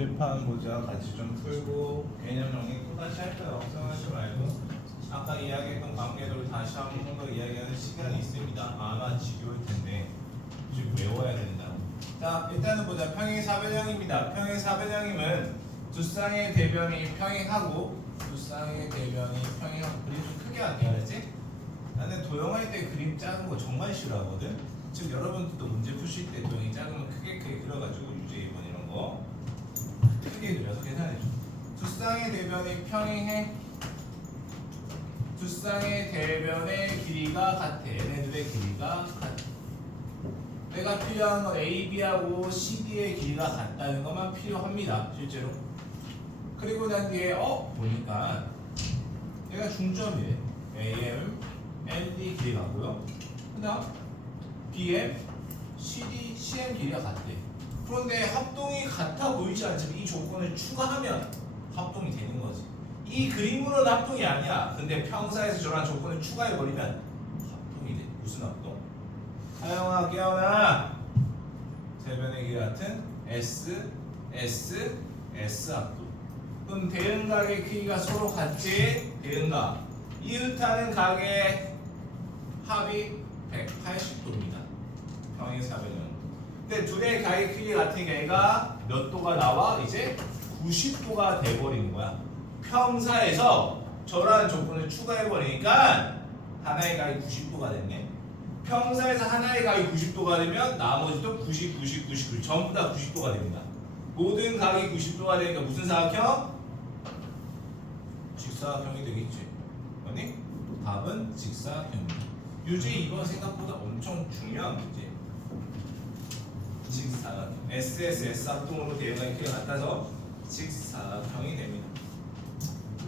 칠판 보자. 같이 좀 풀고 개념 정리 또다시 할 거야. 걱정하지 말고. 아까 이야기했던 관계도를 다시 한 번 더 이야기하는 시간이 있습니다. 아마 지겨울 텐데 좀 외워야 된다. 자, 일단은 보자. 평행 사변형입니다. 평행 사변형이면 두 쌍의 대변이 평행하고 두 쌍의 대변이 평행하고. 그림 좀 크게 할게, 알았지? 나는 도형할 때 그림 작은 거 정말 싫어하거든. 즉 여러분들도 문제 푸실 때 도형이 작으면 크게 그려가지고 유제 2번 이런 거 크게 그려서 계산해줘. 두 쌍의 대변이 평행해. 두 쌍의 대변의 길이가 같아. 얘네들의 길이가 같아. 내가 필요한 건 AB하고 CD의 길이가 같다는 것만 필요합니다. 실제로. 그리고 난 뒤에 보니까 얘가 중점이래. AM, ND 길이 같고요. 그 다음 BM, CD, CM 길이가 같대. 그런데 합동이 같아 보이지 않지만 이 조건을 추가하면 합동이 되는 거지. 이 그림으로는 합동이 아니야. 근데 평사에서 저런 조건을 추가해버리면 합동이 돼. 무슨 합동? 하영아, 깨어나! 세변의 길이 같은 S, S, S 합동. 그럼 대응각의 크기가 서로 같지? 대응각. 이웃하는 각의 합이 180도입니다. 평행 사변형. 근데 둘의 각의 크기가 같으니까 얘가 몇 도가 나와? 이제 90도가 돼버리는 거야. 평사에서 저러한 조건을 추가해버리니까 하나의 각이 90도가 됐네. 평사에서 하나의 각이 90도가 되면 나머지도 90, 90, 90 전부 다 90도가 됩니다. 모든 각이 90도가 되니까 무슨 사각형? 직사각형이 되겠지. 아니? 답은 직사각형입니다. 유제 2번 생각보다 엄청 중요한 문제. 직사각형. SSS 합동으로 대응하는 크기가 같아서 직사각형이 됩니다.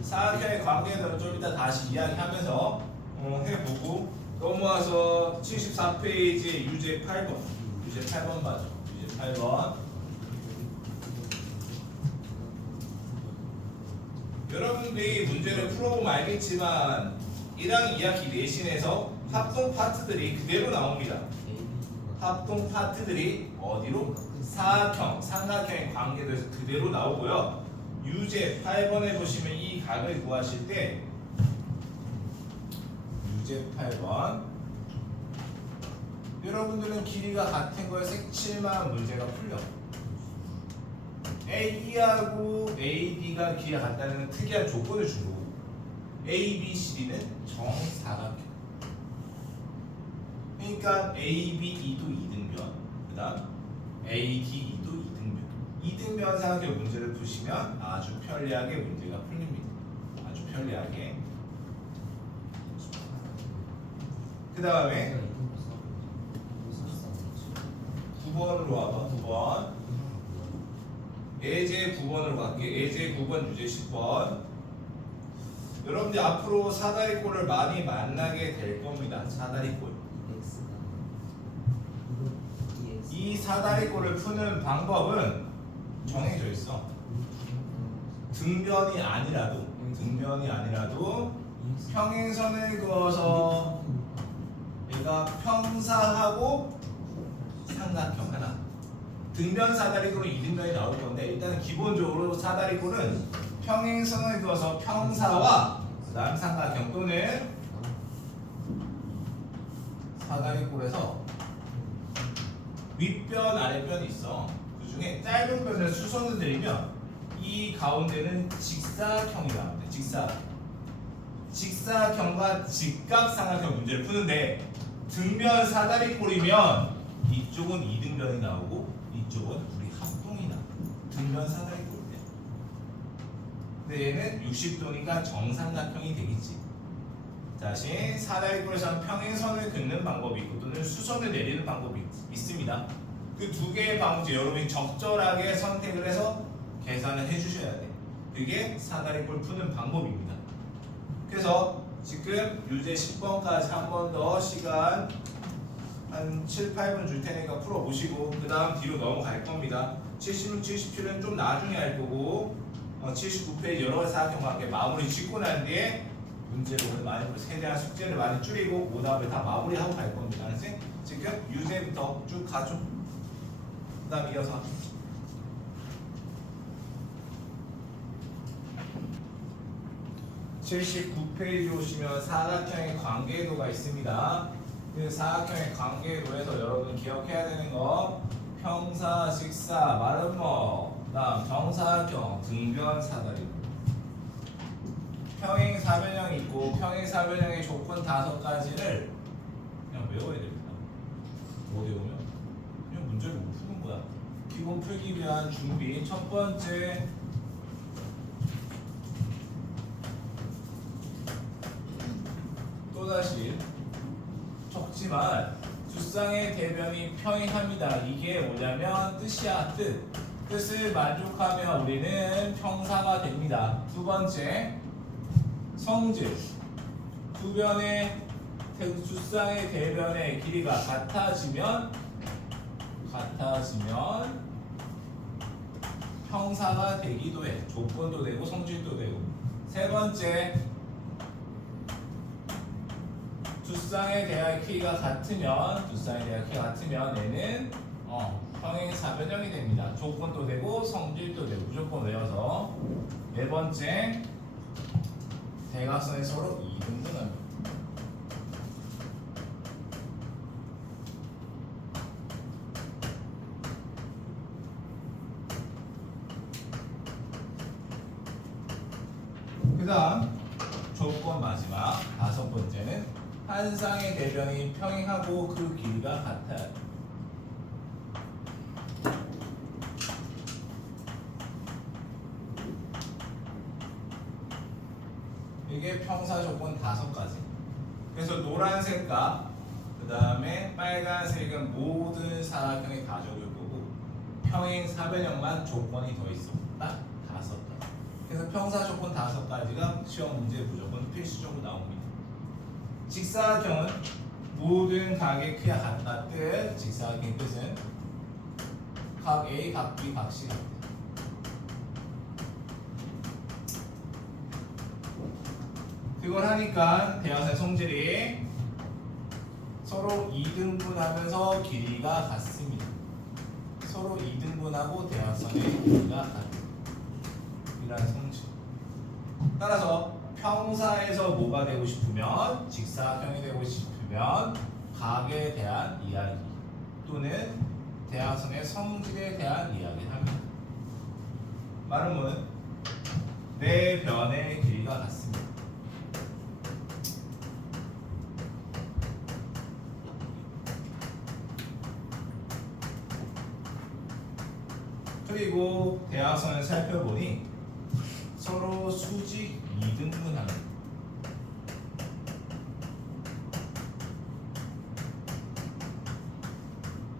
사각형의 관계는 좀 이따 다시 이야기하면서 해보고 넘어와서 74페이지 유제 8번. 유제 8번 봐줘. 유제 8번. 여러분들이 문제를 풀어보면 알겠지만 1항 2학기 내신에서 합동 파트들이 그대로 나옵니다. 합동 파트들이 어디로? 사각형, 삼각형의 관계도에서 그대로 나오고요. 유제 8번에 보시면 이 각을 구하실 때 유제 8번 여러분들은 길이가 같은 거에 색칠만 문제가 풀려. AE하고 AD가 길이가 같다는 특이한 조건을 준 거고 ABCD는 정사각형. 그러니까 ABE도 이등변, 그 다음 ADE도 이등변. 이등변 사각형 문제를 푸시면 아주 편리하게 문제가 풀립니다. 아주 편리하게. 그 다음에 9번으로 와봐. 9번. 예제 9번으로 갈게. 예제 9번 유제 10번. 여러분들 앞으로 사다리꼴을 많이 만나게 될 겁니다. 사다리꼴. 이 사다리꼴을 푸는 방법은 정해져 있어. 등변이 아니라도 평행선을 그어서 얘가 평사하고 삼각형 하나. 등변 사다리꼴은 이등변이 나올 건데 일단 기본적으로 사다리꼴은 평행선을 그어서 평사와 그다음 삼각형 또는 사다리꼴에서 윗변 아랫변이 있어. 그 중에 짧은 변을 수선을 내리면 이 가운데는 직사각형이 나옵니다. 직사각형과 직각삼각형 문제를 푸는데 등변 사다리꼴이면 이쪽은 이등변이 나오고 이쪽은 우리 합동이 나와. 등변 사다리꼴인데. 근데 얘는 60도니까 정삼각형이 되겠지. 다시 사다리꼴에서는 평행선을 긋는 방법이 있고 또는 수선을 내리는 방법이 있습니다. 그 두 개의 방법 여러분이 적절하게 선택을 해서 계산을 해주셔야 돼. 그게 사다리꼴 푸는 방법입니다. 그래서 지금 유제 10번까지 한 번 더 시간 한 7, 8분 줄 테니까 풀어보시고 그 다음 뒤로 넘어갈 겁니다. 76, 77은 좀 나중에 할 거고 79페이지 여러 가지 사각형과 함께 마무리 짓고 난 뒤에 문제를 오늘 많이 풀어서 세대한 숙제를 많이 줄이고 오답을 다 마무리하고 갈 겁니다. 알았지? 지금 유제부터 쭉 가죠. 그 다음 이어서 79페이지 오시면 사각형의 관계도가 있습니다. 그 사각형의 관계도에서 여러분 기억해야 되는 거 평사, 직사, 마름모, 그다음 정사각형, 등변, 사다리. 평행 사변형이 있고 평행 사변형의 조건 5가지를 그냥 외워야 됩니다. 못 외우면 그냥 문제를 못 푸는 거야. 기본 풀기 위한 준비. 첫 번째, 또다시 적지만 두쌍의 대변이 평행합니다. 이게 뭐냐면 뜻이야. 뜻을 만족하면 우리는 평사가 됩니다. 두 번째, 성질. 두쌍의 대변의 길이가 같아지면 평사가 되기도 해. 조건도 되고 성질도 되고. 세 번째, 두쌍에 대한 키가 같으면 얘는 평행 사변형이 됩니다. 조건도 되고 성질도 되고. 무조건 외워서. 네 번째, 대각선이 서로 이등분합니다. 그 다음 조건 마지막 5번째는 한 쌍의 대변이 평행하고 그 길이가 같아요. 이게 평사 조건 5가지. 그래서 노란색과 그 다음에 빨간색은 모든 사각형에 다 적을 거고 평행 사변형만 조건이 더 있어. 딱 5가지. 그래서 평사 조건 5가지가 시험 문제 무조건 필수적으로 나옵니다. 직사각형은 모든 각의 크기가 같다 뜻. 직사각형의 뜻은 각 A, 각 B, 각 C 같다. 그걸 하니까 대각선의 성질이 서로 이등분하면서 길이가 같습니다. 서로 이등분하고 대각선의 길이가 같다. 이라는 성질. 따라서 평사에서 뭐가 되고 싶으면 직사각형이 되고 싶으면 각에 대한 이야기 또는 대각선의 성질에 대한 이야기를 합니다. 말은 뭐는 네 변의 길이가 같습니다. 그리고 대각선을 살펴보니 서로 수직 이등분합니다.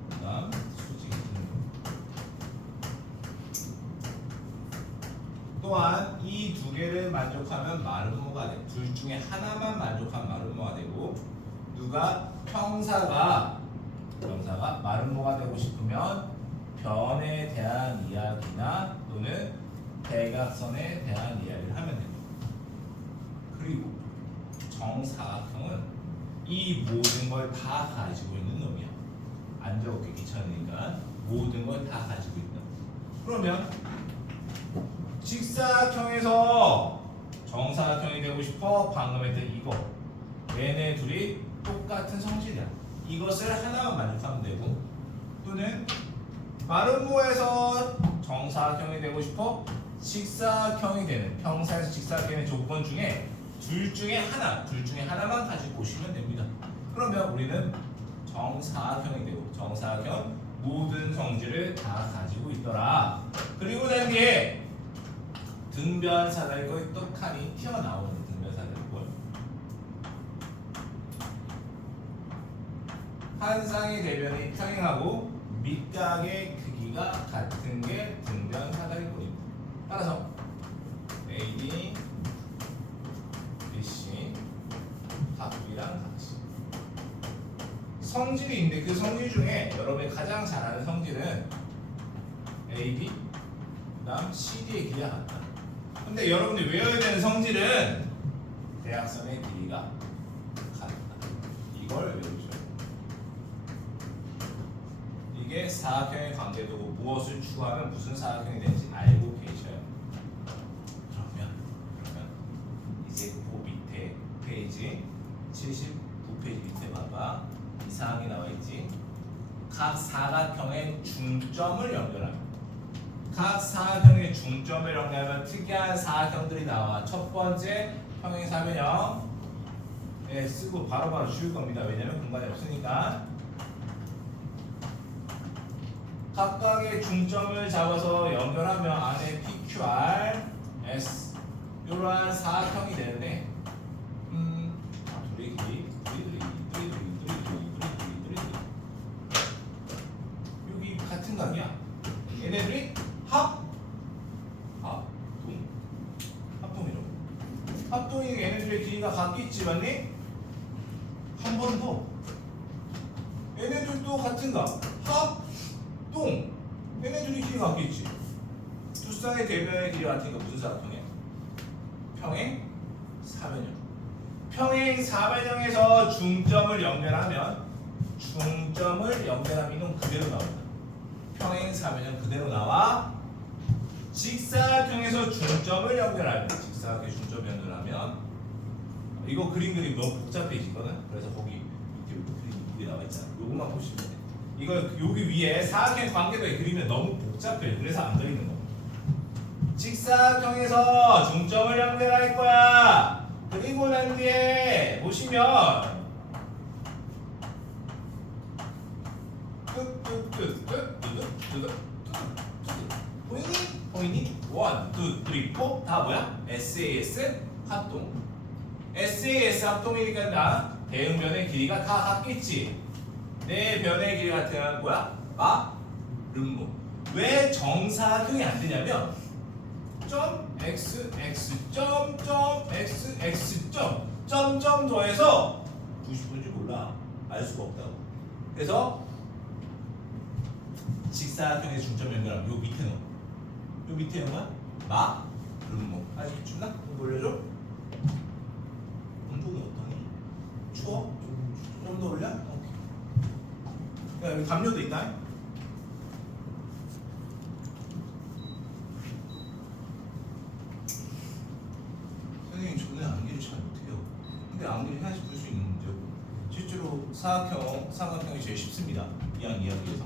그다음 수직 이등분. 또한 이 두 개를 만족하면 마름모가 돼. 둘 중에 하나만 만족한 마름모가 되고 누가 평사가 마름모가 되고 싶으면 변에 대한 이야기나 또는 대각선에 대한 이야기를 하면 됩니다. 그리고 정사각형은 이 모든 걸 다 가지고 있는 놈이야. 안 적기 귀찮으니까 모든 걸 다 가지고 있다. 그러면 직사각형에서 정사각형이 되고 싶어? 방금 했던 이거. 얘네 둘이 똑같은 성질이야. 이것을 하나만 만족하면 되고 또는 마름모에서 정사각형이 되고 싶어? 직사각형이 되는 평사에서 직사각형의 조건 중에 둘 중에 하나만 가지고 오시면 됩니다. 그러면 우리는 정사각형이 되고 정사각형 모든 성질을 다 가지고 있더라. 그리고 난 뒤에 등변사다리꼴 떡하니 튀어나오는 등변사다리꼴. 한 쌍의 대변이 평행하고 밑각의 크기가 같은 게 등변사다리꼴입니다. 따라서 AD, BC, 각B랑 각C 성질이 있는데 그 성질 중에 여러분이 가장 잘 아는 성질은 AB, 그 다음 CD의 길이가 같다. 근데 여러분이 외워야 되는 성질은 대각선의 길이가 같다. 이걸 외우셔야 돼요. 이게 사각형의 관계도고 무엇을 추구하면 무슨 사각형이 되는지 알고 계셔야 돼요. 그러면 이제 각 사각형의 중점을 연결합니다. 각 사각형의 중점을 연결하면 특이한 사각형들이 나와. 첫 번째 평행사변형 쓰고 바로바로 지울 겁니다. 왜냐면 공간이 없으니까. 각각의 중점을 잡아서 연결하면 안에 PQR, S 이러한 사각형이 되는데 여기 같은 각이야. 얘네들이 합동이라고. 합동이 얘네들의 길이가 같겠지, 맞니? 한 번 더. 얘네들도 같은 각. 합동. 얘네들이 길이가 같겠지. 두 쌍의 대변의 길이가 같으니까 무슨 사각형이야? 평행 사변형. 평행 사변형에서 중점을 연결하면 이건 그대로 나온다. 평행 사변형 그대로 나와. 직사각형에서 중점을 연결하면 이거 그림 너무 복잡해지거든. 그래서 거기 밑에 그림이 나와 있잖아. 요것만 보시면 돼. 이거 여기 위에 사각형 관계도에 그리면 너무 복잡해. 그래서 안 그리는 거. 직사각형에서 중점을 연결할 거야. 그리고 난 뒤에 보시면 보이니? 1, 2, 3, 4 다 뭐야? SAS 합동. SAS 합동이니까 나 대응변의 길이가 다 같겠지. 내 변의 길이 같은 뭐야? 마름모. 왜 정사각형이 안 되냐면 x 점점 더해서 90분인지 몰라. 알 수가 없다고. 그래서 직사각형의 중점 연결하면 요 밑에 놈은 마름모. 아직 춥나? 올려줘. 온도는 어떠니? 추워? 좀 더 올려? 오케이. 야, 여기 담요도 있다. 선생님 저는 암기를 잘 못해요. 근데 암기를 해야지 볼 수 있는 문제고. 실제로 사각형이 제일 쉽습니다. 이야기에서.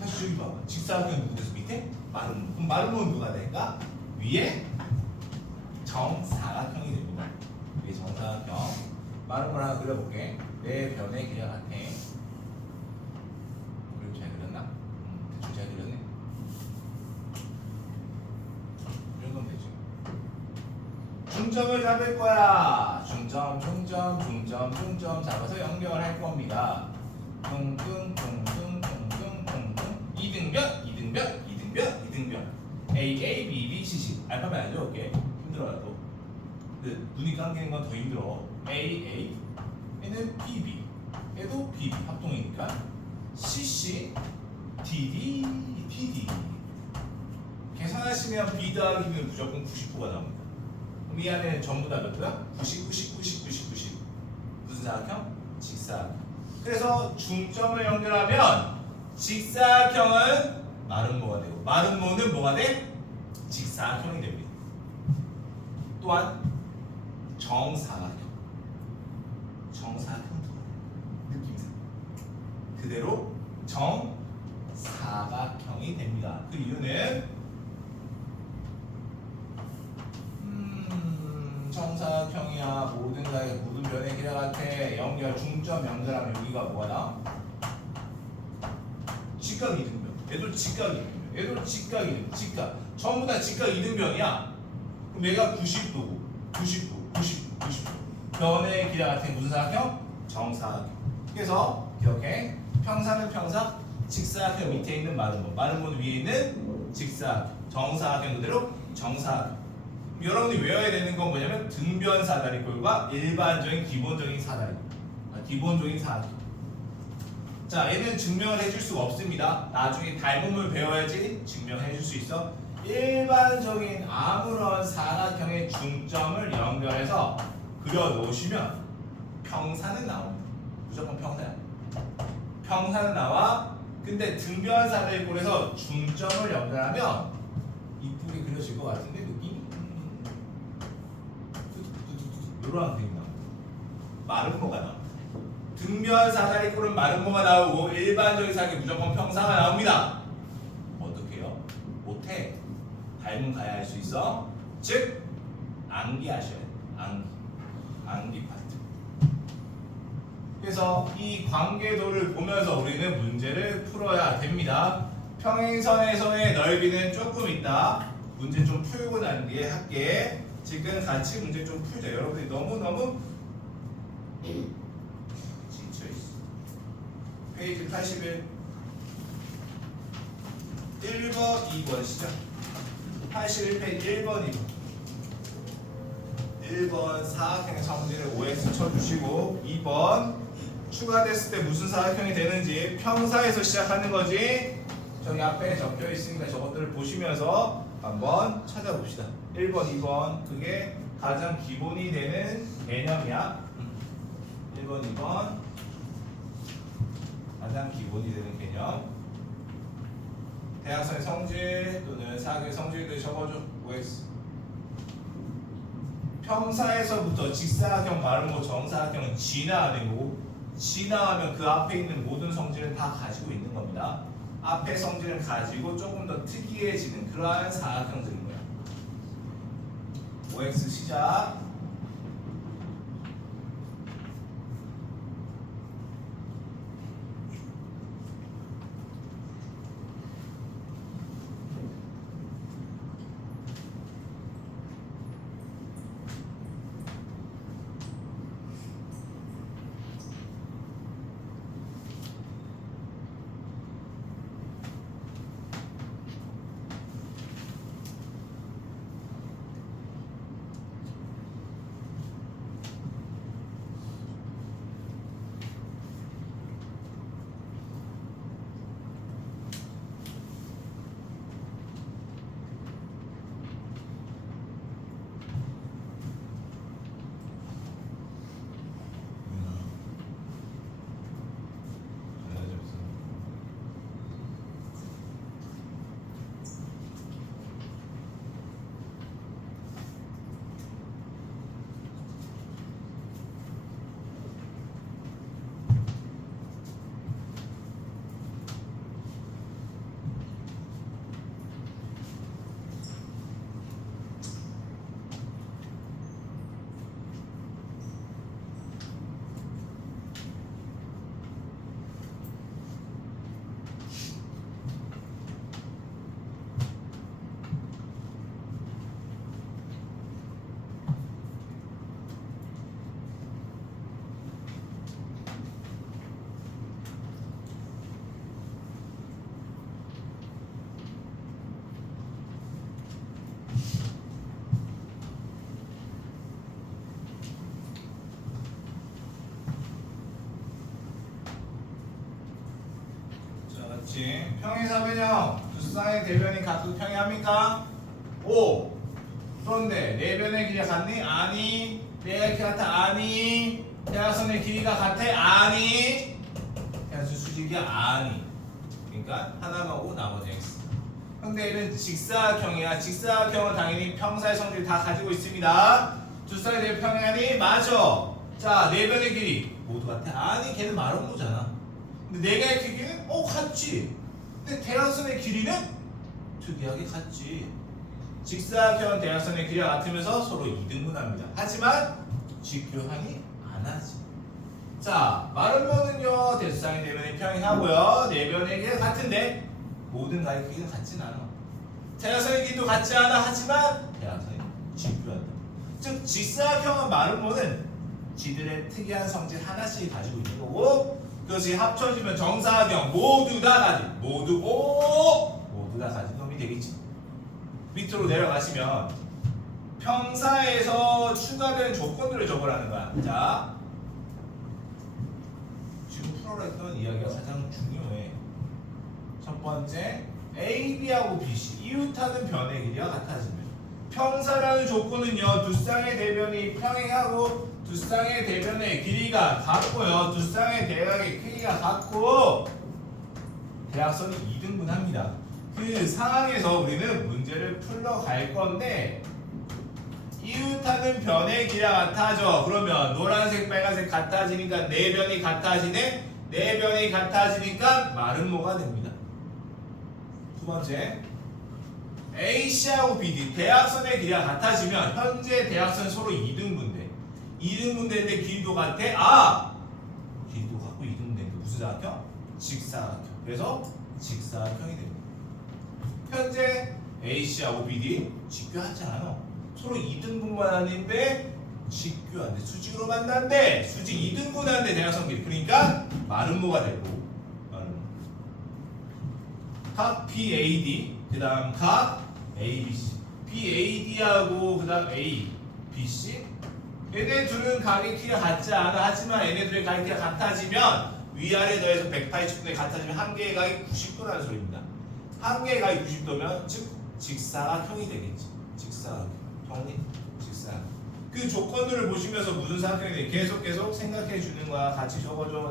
다시 여기 봐봐. 직사각형이 누구에서 밑에? 마름모. 그럼 마름모는 누가 될까? 위에 정사각형이 됩니다. 위에 정사각형. 마름모를 하나 그려볼게. 내 변의 길이가 같아. 그리고 잘 그렸나? 대충 잘 그렸네. 이 정도면 되지. 중점을 잡을 거야. 중점 잡아서 연결할 겁니다. 이등변. A, B, C. 알파벳 안 적을게. 힘들어요. 눈이 감기는 건 더 힘들어. A, 얘는 B. 얘도 B 합동이니까 CC, DD. 계산하시면 B 더하기 B는 무조건 90도가 나옵니다. 그럼 이 안에 전부 다 몇 도야? 90. 무슨 사각형? 직사각형. 그래서 중점을 연결하면 직사각형은 마름모가 되고 마름모는 뭐가 돼? 직사각형이 됩니다. 또한 정사각형 느낌상 그대로 정사각형이 됩니다. 그 이유는 정사각형이야. 모든 변의 길이 같아. 중점 연결하면 여기가 뭐가 나와? 직각 이등변. 얘도 직각 전부 다 직각 이등변이야. 그럼 얘가 90도고 90도. 변의 길이 같은 무슨 사각형? 정사각형. 그래서 기억해. 평사는 평사, 직사각형 밑에 있는 마름모는 위에 있는 직사각형. 정사각형 그대로 정사각형. 여러분이 외워야 되는 건 뭐냐면 등변 사다리꼴과 일반적인 기본적인 사다리꼴. 기본적인 사각형. 자, 얘는 증명을 해줄 수가 없습니다. 나중에 닮음을 배워야지 증명해 줄 수 있어. 일반적인 아무런 사각형의 중점을 연결해서 그려 놓으시면 평사는 나옵니다. 무조건 평사야. 평사는 나와. 근데 등변 사다리꼴에서 중점을 연결하면 이쁘게 그려질 것 같은데 느낌이 이러한 그림이 나옵니다. 마름모가 나옵니다. 등변 사다리꼴은 마름모가 나오고 일반적인 사각이 무조건 평사가 나옵니다. 어떻게 해요? 못해. 닮은 가야 할 수 있어. 즉 암기하셔야 돼요. 암기 파트. 그래서 이 관계도를 보면서 우리는 문제를 풀어야 됩니다. 평행선에서의 넓이는 조금 있다. 문제 좀 풀고 난 뒤에 할게. 지금 같이 문제 좀 풀자. 여러분들이 너무너무 지쳐있어. 페이지 81 1번 2번 시작. 81페이지 1번 2번 1번 사각형의 성질을 OX 쳐주시고 2번 추가됐을 때 무슨 사각형이 되는지 평사에서 시작하는 거지. 저기 앞에 적혀 있으니까 저것들을 보시면서 한번 찾아봅시다. 1번, 2번 그게 가장 기본이 되는 개념이야. 1번, 2번 가장 기본이 되는 개념. 대각선의 성질 또는 사각의 성질들 적어줘. OX. 평사에서부터 직사각형, 마름모, 정사각형은 진화하는 거고 진화하면 그 앞에 있는 모든 성질은 다 가지고 있는 겁니다. 앞에 성질을 가지고 조금 더 특이해지는 그러한 사각형들인 거야. OX 시작. 평행사변형 두 쌍의 대변이 각각 평행합니까? 오. 그런데 내변의 길이가 같니? 아니. 내가 이렇게 같아? 아니. 대각선의 길이가 같아? 아니. 대각선 수직이야? 아니. 그러니까 하나가 오고 나머지 X. 근데 얘는 직사각형이야. 직사각형은 당연히 평사의 성질 다 가지고 있습니다. 두 쌍의 대변 평행하니? 맞아. 자, 내변의 길이 모두 같아? 아니, 걔는 마름모잖아. 근데 내가 이렇게 길이는 같지. 근데 대각선의 길이는 특이하게 같지. 직사각형은 대각선의 길이가 같으면서 서로 이등분합니다. 하지만 직교항이 안 하지. 자, 마름모는요 대수쌍의 대변이 평행하고요 내변의 길이가 같은데 모든 가의 길이는 같진 않아. 대각선의 길이도 같지 않아. 하지만 대각선이 직교한다. 즉 직사각형은 마름모는 지들의 특이한 성질 하나씩 가지고 있는 거고 그것이 합쳐지면 정사각형 모두 다 가진 모두 다 가진 놈이 되겠지. 밑으로 내려가시면 평사에서 추가된 조건들을 적으라는 거야. 자, 지금 풀어라 했던 이야기가 가장 중요해. 첫 번째, A, B하고 B, C 이웃하는 변의 길이가 같아지면 평사라는 조건은요 두 쌍의 대변이 평행하고 두 쌍의 대변의 길이가 같고요 두 쌍의 대각의 크기가 같고 대각선이 이등분합니다. 그 상황에서 우리는 문제를 풀러 갈 건데 이웃하는 변의 길이와 같아져. 그러면 노란색, 빨간색 같아지니까 네 변이 같아지네. 네 변이 같아지니까 말은 뭐가 됩니다. 두 번째, AC하고 BD 대각선의 길이가 같아지면 현재 대각선 서로 이등분대. 이등분대인데 길이도 같아. 길이도 같고 이등분대인데 무슨 사각형? 직사각형. 그래서 직사각형이 됩니다. 현재 AC하고 BD 직교하지 않아. 서로 이등분만 하는데 직교한데 수직으로 만난대. 수직 이등분하는데 대각선 길이. 그러니까 말은 뭐가 되고 각 BAD 그 다음 각 ABC BAD하고 그 다음 ABC 얘네 둘은 각의 키가 같지 않아. 하지만 얘네들의 각의 키가 같아지면 위아래 더해서 180도에 같아지면 한 개의 각이 90도라는 소리입니다. 한 개의 각이 90도면 즉 직사각형이 되겠지. 직사각형 정리? 직사각형. 그 조건들을 보시면서 무슨 사각형이 돼? 계속 생각해 주는 거야. 같이 적어줘.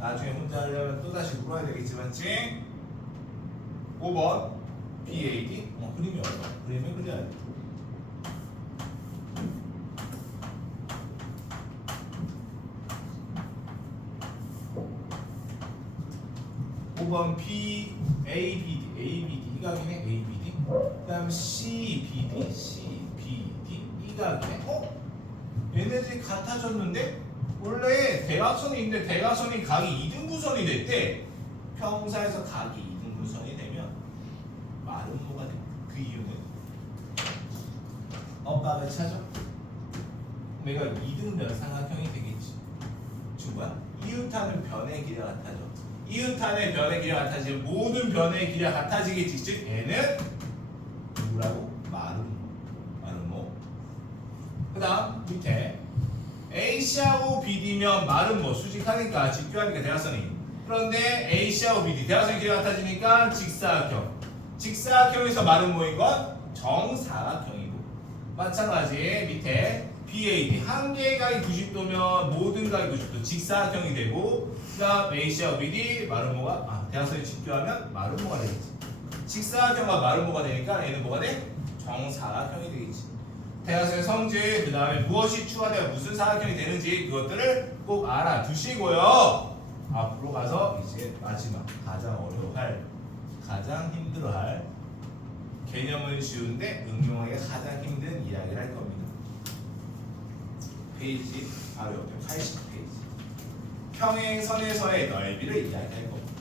나중에 혼자 하려면 또다시 물어야 되겠지만 5번 BAD 그림이 어려워. 그림을 그려야 돼. ABD 이 각이네. ABD 그 다음 CBD 이 각이네. 얘네들이 같아졌는데 원래 대각선이 있는데 대각선이 각이 2등분선이 됐대. 평사에서 각이 2등분선이 되면 말은 뭐가 돼? 그 이유는 각을 찾아. 내가 2등변 삼각형이 되겠지. 즉 뭐야? 이웃하는 변의 길이가 같아져. 이웃하는 변의 길이가 같아지면 모든 변의 길이가 같아지겠지. 즉 얘는 누구라고? 마름모. 그 다음 밑에 AC하고 BD면 말은 뭐 수직하니까 직교하니까 대각선이. 그런데 AC하고 BD 대각선의 길이가 같아지니까 직사각형. 직사각형에서 말은 뭐인 건? 정사각형이고. 마찬가지 밑에 BAD 한 개의 각이 90도면 모든 각이 90도 직사각형이 되고, 그 다음 AC하고 BD 말은 뭐가? 대각선이 직교하면 말은 뭐가 되겠지. 직사각형과 말은 뭐가 되니까 얘는 뭐가 돼? 정사각형이 되겠지. 대각선의 성질, 그 다음에 무엇이 추가되어 무슨 사각형이 되는지 그것들을 꼭 알아두시고요. 앞으로 가서 이제 마지막 가장 어려워할, 가장 힘들어할, 개념은 쉬운데 응용하기가 가장 힘든 이야기를 할 겁니다. 페이지 바로 옆에 80페이지. 평행선에서의 넓이를 이야기할 겁니다.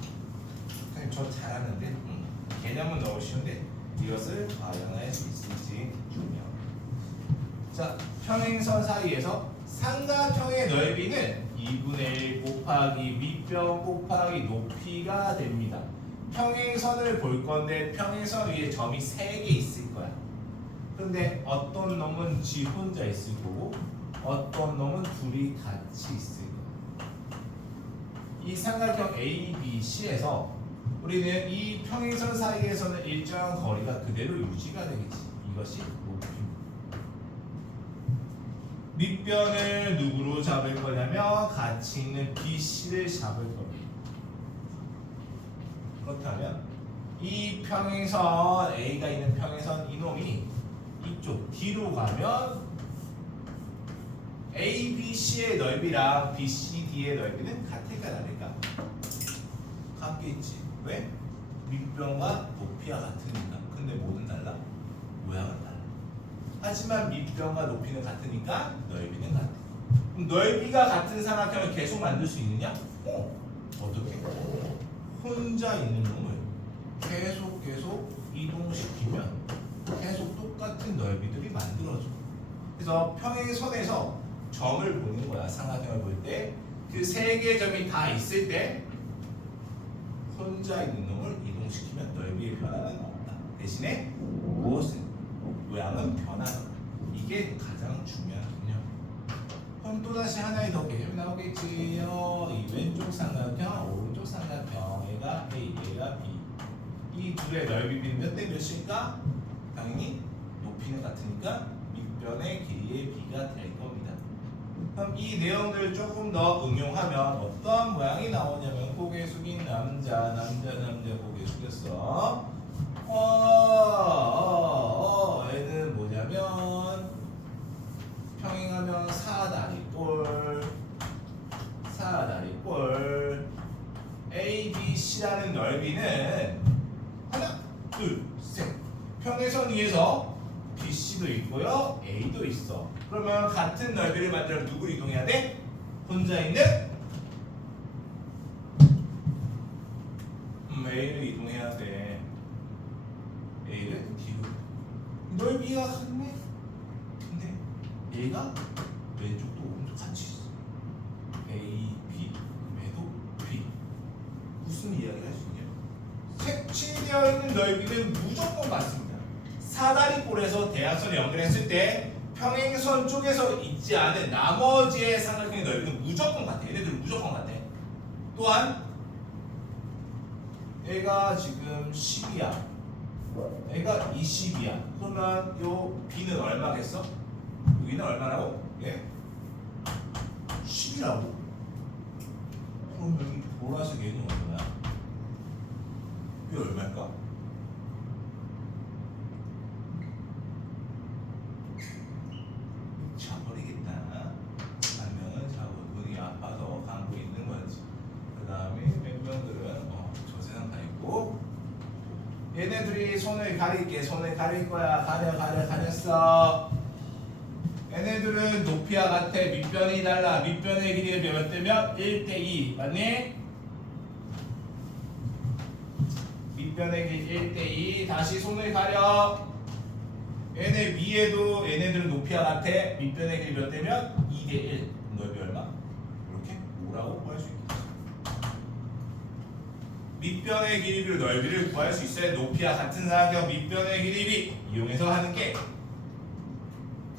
선생님 저 잘하는데 개념은 너무 쉬운데 이것을 발현할 수 있을지 중요합니다. 자, 평행선 사이에서 삼각형의 넓이는 2분의 1 곱하기 밑변 곱하기 높이가 됩니다. 평행선을 볼 건데 평행선 위에 점이 3개 있을 거야. 근데 어떤 놈은 지 혼자 있을 거고 어떤 놈은 둘이 같이 있을 거야. 이 삼각형 ABC에서 우리는 이 평행선 사이에서는 일정한 거리가 그대로 유지가 되겠지. 이것이 높이입니다. 밑변을 누구로 잡을 거냐면 같이 있는 BC를 잡을 겁니다. 그렇다면 이 평행선 A가 있는 평행선 이놈이 이쪽 D로 가면 ABC의 넓이랑 BCD의 넓이는 같을까 다를까? 같겠지. 왜? 밑변과 높이가 같으니까. 근데 뭐는 달라? 모양은 달라. 하지만 밑변과 높이는 같으니까 넓이는 같아. 그럼 넓이가 같은 삼각형을 계속 만들 수 있느냐? 어떻게? 혼자 있는 놈을 계속 이동시키면 계속 똑같은 넓이들이 만들어져. 그래서 평행선에서 점을 보는 거야. 삼각형을 볼 때 그 3개의 점이 다 있을 때 혼자 있는 놈을 이동시키면 넓이의 변화는 없다. 대신에 무엇은? 모양은 변하다. 이게 가장 중요한 개념. 그럼 또다시 하나의 더 개념이 나오겠지요. 이 왼쪽 삼각형, 오른쪽 삼각형, 얘가 A, 얘가 B. 이 둘의 넓이는 몇 대 몇일까? 당연히 높이는 같으니까 밑변의 길이의 B가 될 겁니다. 그럼 이 내용들을 조금 더 응용하면 어떤 모양이 나오냐면 고개 숙인 남자 고개 숙였어. 얘는 뭐냐면 둘, 셋. 평행선 위에서 BC도 있고요, A도 있어. 그러면 같은 넓이를 만들면 누구를 이동해야 돼? 혼자 있는 A를 이동해야 돼. A를 뒤로. 넓이가 같네. 근데 A가 왼쪽도 오른쪽 같이 있어. A, B, 얘도 B. 무슨 이야기를 할 수 있냐? 색칠되어 있는 넓이는 무조건 같습니다. 사다리꼴에서 대각선을 연결했을 때 평행선 쪽에서 있지 않은 나머지의 삼각형의 넓이는 무조건 같아. 얘네들은 무조건 같아. 또한 얘가 지금 10이야. 얘가 20이야. 그러면 요 B는 얼마겠어? 여기는 얼마라고? 예? 10이라고? 그럼 여기 보라색 얘는 얼마야? 이게 얼마일까? 미쳐버리겠다. 반면은 자고 눈이 아파서 감고 있는 거지. 그 다음에 맹병들은 저 세상 다 있고, 얘네들이 손을 가릴게. 손을 가릴 거야. 가렸어. 얘네들은 높이와 같아. 밑변이 달라. 밑변의 길이가 몇 대면 1대2 맞니? 밑변의 길이 1대2. 다시 손을 가려. 얘네 위에도 얘네들은 높이와 같아. 밑변의 길이 몇 대면 2대1. 넓이 얼마? 이렇게 5라고 구할 수 있겠지. 밑변의 길이비로 넓이를 구할 수 있어야 높이와 같은 사각형 밑변의 길이비 이용해서 하는 게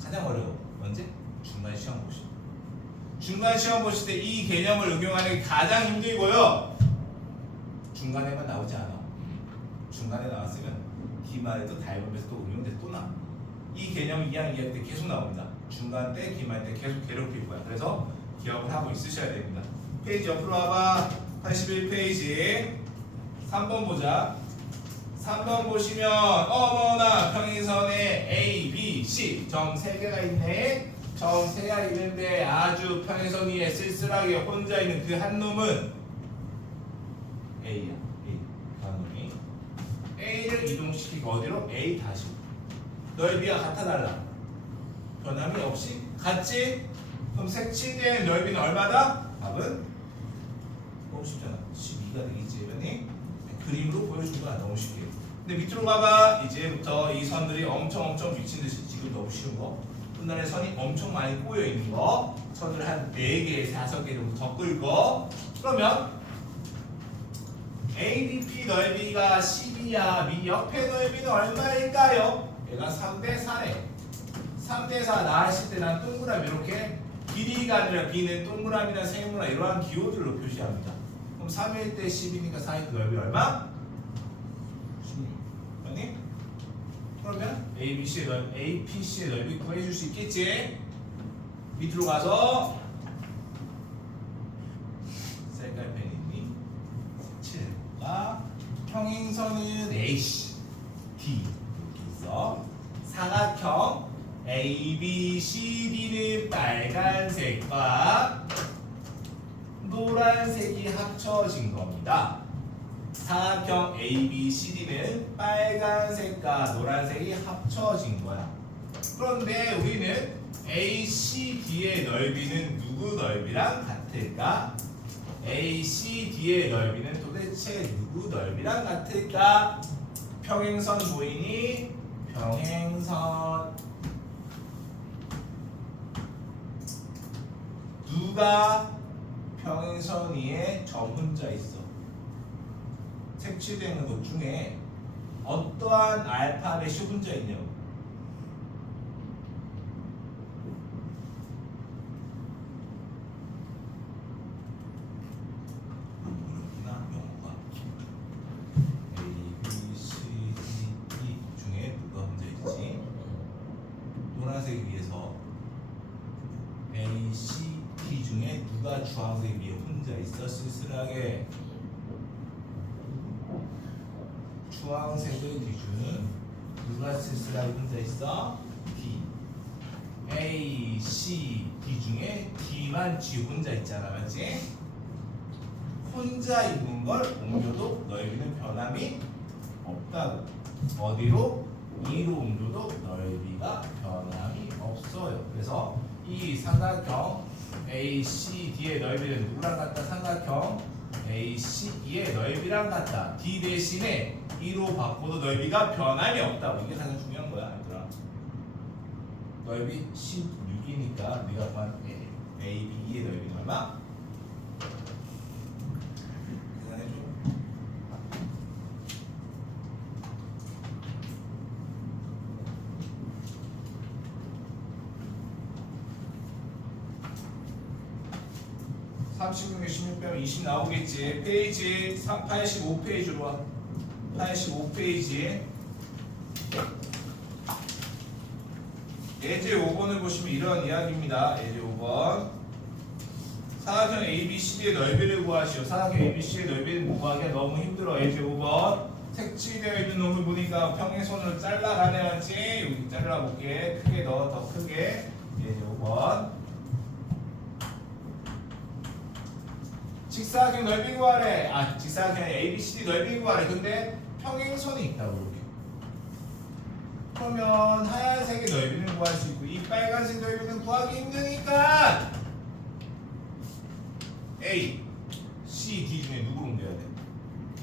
가장 어려워. 언제? 중간 시험 보실 때. 중간 시험 보실 때 이 개념을 응용하는 게 가장 힘들고요. 중간에만 나오지 않아. 중간에 나왔으면 기말에도 다이범에서 또 응용돼서 또 나와. 이 개념 2학년 2학년 때 계속 나옵니다. 중간 때, 기말 때 계속 괴롭힐 거야. 그래서 기억을 하고 있으셔야 됩니다. 페이지 옆으로 와봐. 81페이지 3번 보자. 3번 보시면 어머나 평행선에 A, B, C 점 3개가 있네. 점 3개가 있는데 아주 평행선 위에 쓸쓸하게 혼자 있는 그 한 놈은 A야. A. 한 놈이 A를 이동시키고 어디로? A 다시. 넓이와 같아 달라. 변함이 없이 같지? 그럼 색칠된 넓이는 얼마다? 답은 너무 쉽잖아. 12가 되겠지. 그러니 그림으로 보여준 거야. 너무 쉽게. 근데 밑으로 가봐. 이제부터 이 선들이 엄청 미친 듯이 지금 너무 쉬운 거. 끝날에 선이 엄청 많이 꼬여 있는 거. 선을 한 4개, 5개 정도 더 끌고. 그러면 ABP 넓이가 10이야. 미 옆에 넓이는 얼마일까요? 얘가 3대4네. 3대4 나왔을 때 난 동그라미 이렇게 길이가 아니라 B는 동그라미나 세모나 이러한 기호들로 표시합니다. 그럼 3일 때 10이니까 4일 넓이 얼마? 16. 맞니? 그러면 ABC의 넓이, APC의 넓이 구해줄 수 있겠지? 밑으로 가서 셀카펜 있니? 색칠해볼까? 평행선은 AC, D 이렇게 있어. 사각형 ABCD는 빨간색과 노란색이 합쳐진 겁니다. 사각형 ABCD는 빨간색과 노란색이 합쳐진 거야. 그런데 우리는 ACD의 넓이는 누구 넓이랑 같을까? ACD의 넓이는 도대체 누구 넓이랑 같을까? 평행선 보이니? 평행선. 누가 평행선 위에 저 혼자 있어? 색칠되는 것 중에 어떠한 알파벳이 혼자 있냐고. 어렵구나 영어가. A, B, C, D, E 중에 누가 혼자 있지? 노란색 위에서 A, C, D 중에 누가 주황색 위에 혼자 있어? 쓸쓸하게. 주황색을 기준 누가 쓸쓸하게 혼자 있어? D. A, C, D 중에 D만 G 혼자 있잖아, 맞지? 혼자 있는 걸 옮겨도 넓이는 변함이 없다고. 어디로? 2로 옮겨도 넓이가 변함이 없어요. 그래서 이 삼각형 ACD의 넓이는 누구랑 같다? 삼각형 ACE의 넓이랑 같다. D 대신에 2로 바꿔도 넓이가 변함이 없다고. 이게 가장 중요한 거야, 얘들아. 넓이 16이니까 네가 구한 ABE의 넓이는 얼마? 계산해줘. 36에 16 빼면 20 나오겠지. 페이지 85페이지로 와. 85페이지. 예제 5번을 보시면 이런 이야기입니다. 예제 5번. 사각형 ABCD의 넓이를 구하시오. 사각형 ABCD의 넓이는 구하기가 너무 힘들어. 예제 5번. 색칠되어 있는 놈을 보니까 평행선으로 잘라가내야지. 여기 잘라볼게. 크게 넣어. 더 크게. 예제 5번. 직사각형 넓이 구하래. 직사각형 ABCD 넓이 구하래. 근데 평행선이 있다고 이렇게. 그러면 하얀색의 넓이는 구할 수 있고 이 빨간색 넓이는 구하기 힘드니까 A, C, D 중에 누구로 옮겨야 돼?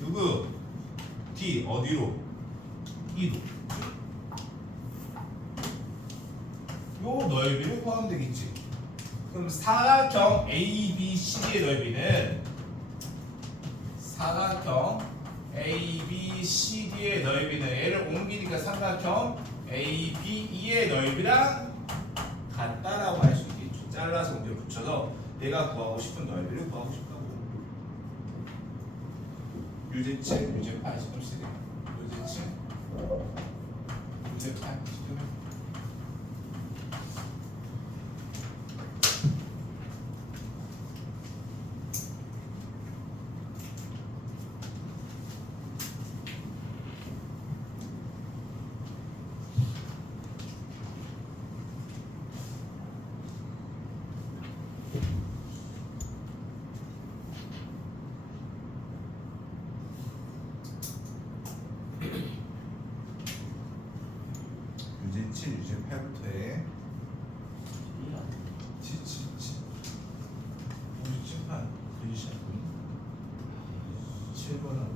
누구? D 어디로? E로. 요 넓이를 구하면 되겠지. 그럼 사각형 ABCD의 넓이는 얘를 옮기니까 삼각형 ABE의 넓이랑 같다라고 할 수 있겠죠. 잘라서 옮겨 붙여서 내가 구하고 싶은 넓이를 구하고 싶다고. 유제 7, 유제 8 지금 쓰게. 유제 7, 유제 8 지금. 유제 7, 유제 8부터 해. 7, 7, 7. 유제 7, 8. 그리 시작하니? 7번하고.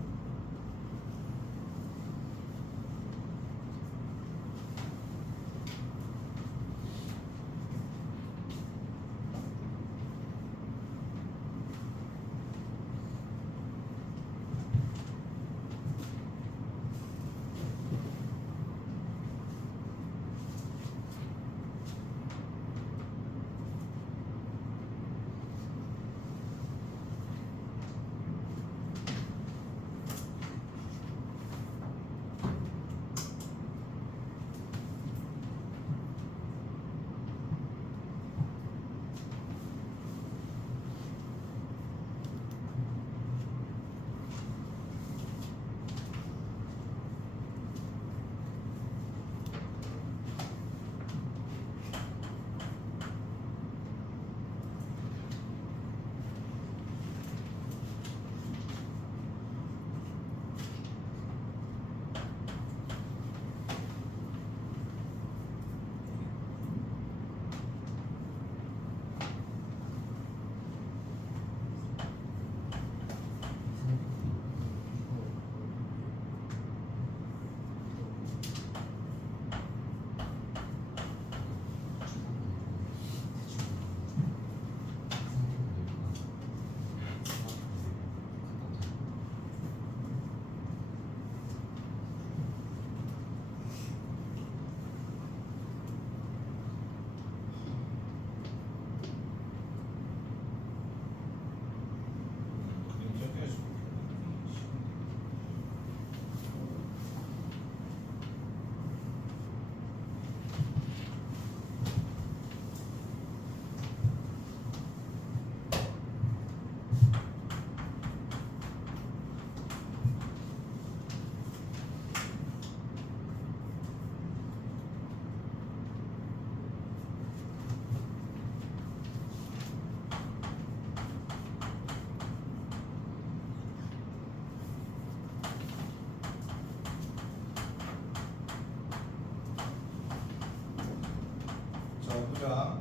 문제와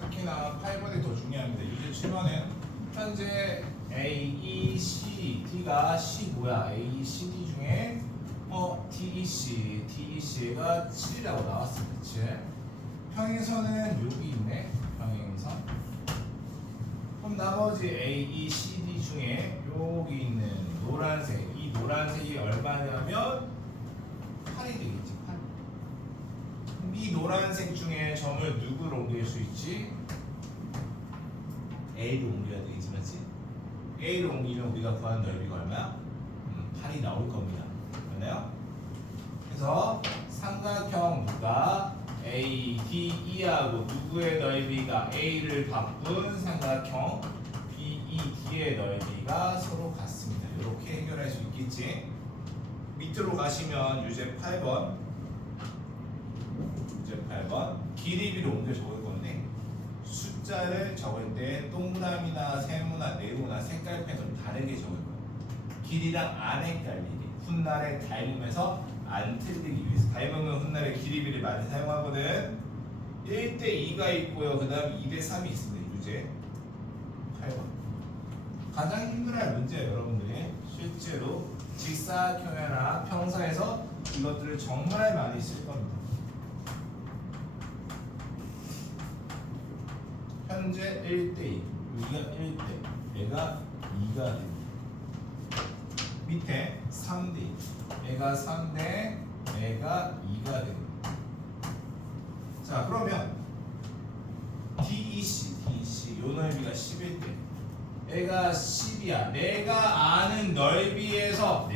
특히나 8번이 더 중요합니다. 유제 7번은 현재 A, E, C, D가 C 뭐야? A, C, D 중에 DEC가 7이라고 나왔습니다. 7. 평행선은 여기 있네. 평행선. 그럼 나머지 A, E, C, D 중에 여기 있는 노란색, 이 노란색이 얼마냐면 8이 되겠지. 8. 이 노란색 중에 점을 누구로 옮길 수 있지? A로 옮겨야 되겠지, 맞지? A로 옮기면 우리가 구하는 넓이가 얼마야? 8이 나올 겁니다. 맞나요? 그래서 삼각형 누가 A, D, E하고 누구의 넓이가 A를 바꾼 삼각형 B, E, D의 넓이가 서로 같습니다. 이렇게 해결할 수 있겠지? 밑으로 가시면 유제 8번 길이비를 옮겨 적을 건데 숫자를 적을 때 동그라미나 세모나 네모나 색깔펜으로 다르게 적을 거예요. 길이랑 안 헷갈리게 훗날에 닮으면서 안 틀리기 위해서 닮으면 훗날에 길이비를 많이 사용하거든. 1대2가 있고요. 그 다음 2대3이 있습니다. 유제 8번 가장 힘들어할 문제예요. 여러분들이 실제로 직사각형이나 평사에서 이것들을 정말 많이 쓸 겁니다. 현재 1대2 여기가 1대 얘가 2가 됩니다. 밑에 3대2 얘가 3대 얘가 2가 됩니다. 자 그러면 DEC 요 넓이가 11대 얘가 10이야. 내가 아는 넓이에서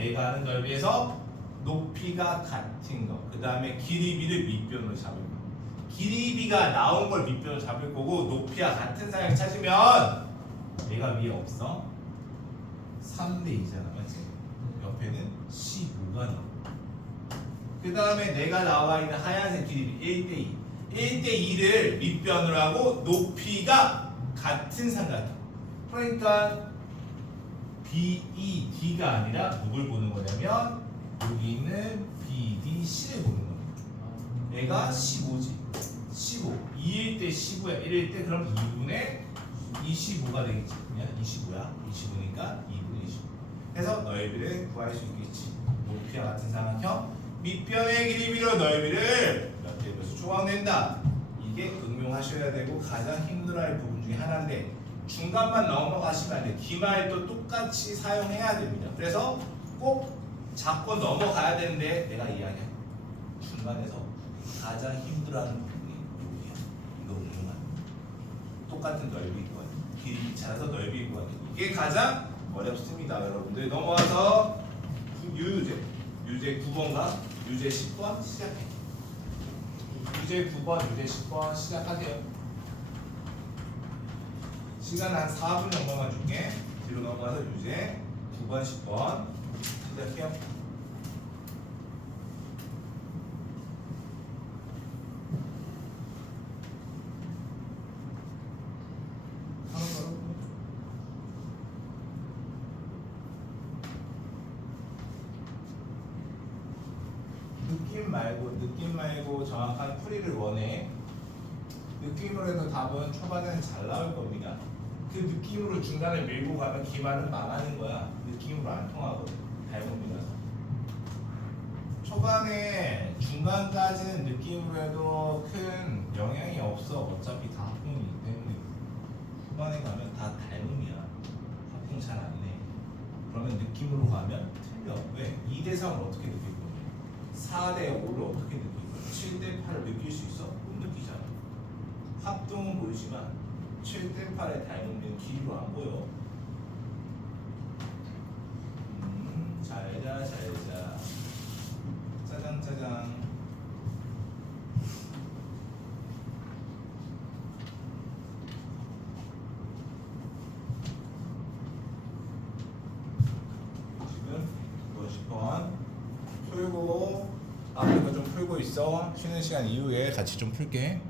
높이가 같은 거 그 다음에 길이비를 밑변으로 잡을 거. 길이비가 나온 걸 밑변으로 잡을 거고 높이와 같은 사이를 찾으면 얘가 위에 없어. 3대2잖아 맞지? 옆에는 15가 나와. 그 다음에 내가 나와 있는 하얀색 길이비 1대2를 밑변으로 하고 높이가 같은 삼각형. 그러니까 BED가 아니라 누굴 보는 거냐면 여기 있는 BDC를 보는 겁니다. 얘가 15지. 15. 2일 때 15야. 1일 때 그럼 2분의 25가 되겠지. 그냥 25야. 25니까 2분의 25. 그래서 넓이를 구할 수 있겠지. 높이와 같은 삼각형. 밑변의 길이비로 넓이를 몇 대 몇으로 조각낸다. 이게 응용하셔야 되고 가장 힘들어할 부분 중에 하나인데 중간만 넘어가시면 안 돼. 기말도 똑같이 사용해야 됩니다. 그래서 꼭 잡고 넘어가야 되는데 내가 이야기해. 중간에서 가장 힘들어하는 부분이 여기야. 이거 응용하는 똑같은 넓이 구하기. 길이 찾아서 넓이 구하기. 이게 가장 어렵습니다. 여러분들 넘어와서 유제 9번과 유제 10번 시작해. 유제 9번, 유제 10번 시작하세요. 시간 한 4분 정도만 줄게. 뒤로 넘어가서 유제 9번, 10번 시작해요. 느낌 말고 정확한 풀이를 원해. 느낌으로 해서 답은 초반에는 잘 나올 겁니다. 그 느낌으로 중간에 밀고 가면 기말은 망하는 거야. 느낌으로 안 통하거든. 닮음이라서. 초반에 중간까지는 느낌으로 해도 큰 영향이 없어. 어차피 다 합동이기 때문에. 후반에 가면 다 닮음이야. 합동 잘 안 내. 그러면 느낌으로 가면 틀려. 왜? 2대3을 어떻게 느낄 거야? 4대5를 어떻게 느낄 거야? 7대8을 느낄 수 있어? 못 느끼잖아. 합동은 보이지만 7대8의 닮음은 길이로 안 보여. 잘자. 짜장. 지금 10번 풀고 앞에 거 좀 풀고 있어. 쉬는 시간 이후에 같이 좀 풀게.